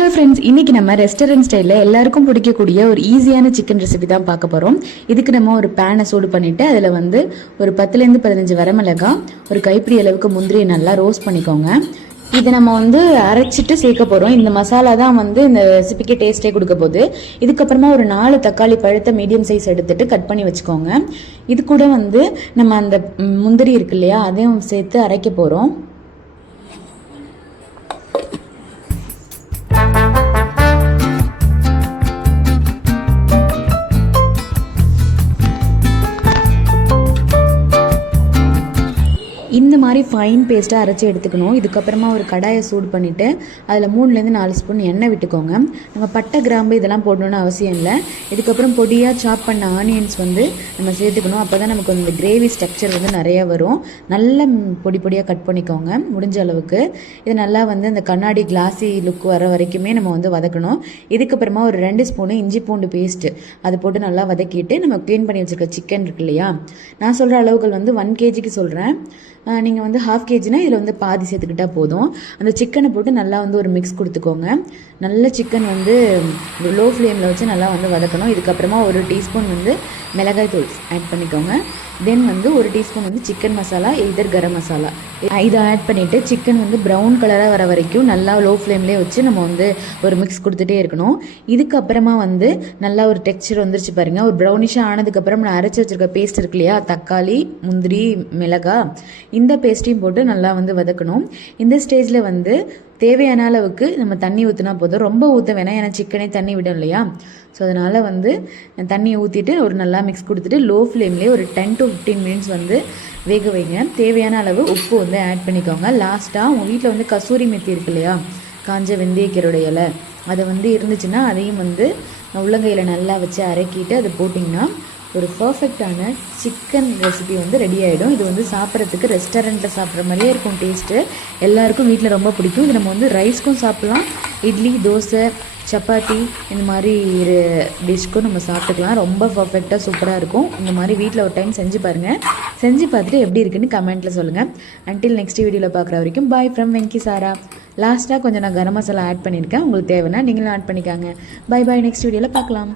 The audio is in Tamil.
ஹலோ ஃப்ரெண்ட்ஸ், இன்றைக்கி நம்ம ரெஸ்டாரண்ட் ஸ்டைலில் எல்லாருக்கும் பிடிக்கக்கூடிய ஒரு ஈஸியான சிக்கன் ரெசிபி தான் பார்க்க போகிறோம். இதுக்கு நம்ம ஒரு பேனை சூடு பண்ணிவிட்டு அதில் வந்து ஒரு 10லேருந்து 15 வரமிளகாய், ஒரு கைப்பிடி அளவுக்கு முந்திரியை நல்லா ரோஸ்ட் பண்ணிக்கோங்க. இதை நம்ம வந்து அரைச்சிட்டு சேர்க்க போகிறோம். இந்த மசாலா தான் வந்து இந்த ரெசிபிக்கு டேஸ்ட்டே கொடுக்க போகுது. இதுக்கப்புறமா ஒரு 4 தக்காளி பழுத்த மீடியம் சைஸ் எடுத்துட்டு கட் பண்ணி வச்சுக்கோங்க. இது கூட வந்து நம்ம அந்த முந்திரி இருக்கு இல்லையா, அதையும் சேர்த்து அரைக்க போகிறோம். இந்த மாதிரி ஃபைன் பேஸ்ட்டாக அரைச்சி எடுத்துக்கணும். இதுக்கப்புறமா ஒரு கடாயை சூடு பண்ணிவிட்டு அதில் 3லேருந்து 4 ஸ்பூன் எண்ணெய் விட்டுக்கோங்க. நம்ம பட்டை கிராம்பு இதெல்லாம் போடணுன்னு அவசியம் இல்லை. இதுக்கப்புறம் பொடியாக சாப் பண்ண ஆனியன்ஸ் வந்து நம்ம சேர்த்துக்கணும். அப்போ தான் நமக்கு இந்த கிரேவி ஸ்ட்ரக்சர் வந்து நிறையா வரும். நல்ல பொடி பொடியாக கட் பண்ணிக்கோங்க முடிஞ்ச அளவுக்கு. இது நல்லா வந்து அந்த கண்ணாடி கிளாஸி லுக் வர வரைக்குமே நம்ம வந்து வதக்கணும். இதுக்கப்புறமா ஒரு 2 ஸ்பூனு இஞ்சி பூண்டு பேஸ்ட்டு அது போட்டு நல்லா வதக்கிட்டு நம்ம க்ளீன் பண்ணி வச்சுருக்க சிக்கன் இருக்கு இல்லையா, நான் சொல்கிற அளவுகள் வந்து 1 kgக்கு சொல்கிறேன். நீங்கள் வந்து 1/2 kgனா இதில் வந்து பாதி சேர்த்துக்கிட்டால் போதும். அந்த சிக்கனை போட்டு நல்லா வந்து ஒரு மிக்ஸ் கொடுத்துக்கோங்க. நல்ல சிக்கன் வந்து லோ ஃப்ளேமில் வச்சு நல்லா வந்து வதக்கணும். இதுக்கப்புறமா ஒரு டீஸ்பூன் வந்து மிளகாய் தூள் ஆட் பண்ணிக்கோங்க. தென் வந்து ஒரு டீஸ்பூன் வந்து சிக்கன் மசாலா, எதர் கரம் மசாலா இதை ஆட் பண்ணிவிட்டு சிக்கன் வந்து ப்ரௌன் கலராக வர வரைக்கும் நல்லா லோ ஃப்ளேம்லேயே வச்சு நம்ம வந்து ஒரு மிக்ஸ் கொடுத்துட்டே இருக்கணும். இதுக்கப்புறமா வந்து நல்லா ஒரு டெக்ஸ்சர் வந்துருச்சு பாருங்கள். ஒரு ப்ரௌனிஷாக ஆனதுக்கப்புறம் நான் அரைச்சி வச்சுருக்க பேஸ்ட் இருக்கு இல்லையா, தக்காளி, முந்திரி, மிளகாய், இந்த பேஸ்ட்டையும் போட்டு நல்லா வந்து வதக்கணும். இந்த ஸ்டேஜில் வந்து தேவையான அளவுக்கு நம்ம தண்ணி ஊற்றினா போதும். ரொம்ப ஊற்ற வேணாம், ஏன்னா சிக்கனே தண்ணி விடும் இல்லையா. ஸோ அதனால் வந்து தண்ணியை ஊற்றிட்டு ஒரு நல்லா மிக்ஸ் கொடுத்துட்டு லோ ஃப்ளேம்லேயே ஒரு 10 to 15 மினிட்ஸ் வந்து வேக வைங்க. தேவையான அளவு உப்பு வந்து ஆட் பண்ணிக்கோங்க. லாஸ்ட்டாக உங்கள் வீட்டில் வந்து கசூரி மெத்தி இருக்கு இல்லையா, காஞ்ச வெந்தயக்கீரோட இலை, அதை வந்து இருந்துச்சுன்னா அதையும் வந்து உள்ளங்கையில் நல்லா வச்சு அரைக்கிட்டு அதை போட்டிங்கன்னா ஒரு பர்ஃபெக்டான சிக்கன் ரெசிபி வந்து ரெடி ஆகிடும். இது வந்து சாப்பிட்றதுக்கு ரெஸ்டாரண்ட்டில் சாப்பிட்ற மாதிரியே இருக்கும் டேஸ்ட்டு. எல்லாருக்கும் வீட்டில் ரொம்ப பிடிக்கும். இது நம்ம வந்து ரைஸ்க்கும் சாப்பிட்லாம், இட்லி, தோசை, சப்பாத்தி இந்த மாதிரி டிஷ்க்கும் நம்ம சாப்பிட்டுக்கலாம். ரொம்ப பர்ஃபெக்டாக சூப்பராக இருக்கும். இந்த மாதிரி வீட்டில் ஒரு டைம் செஞ்சு பாருங்கள். செஞ்சு பார்த்துட்டு எப்படி இருக்குன்னு கமெண்ட்டில் சொல்லுங்கள். அன்டில் நெக்ஸ்ட் வீடியோவில் பார்க்குற வரைக்கும் பாய் ஃப்ரம் வெங்கி சாரா. லாஸ்ட்டாக கொஞ்சம் நான் கரம் மசாலா ஆட் பண்ணியிருக்கேன். உங்களுக்கு தேவைன்னா நீங்களும் ஆட் பண்ணிக்காங்க. பாய் பாய், நெக்ஸ்ட் வீடியோவில் பார்க்கலாம்.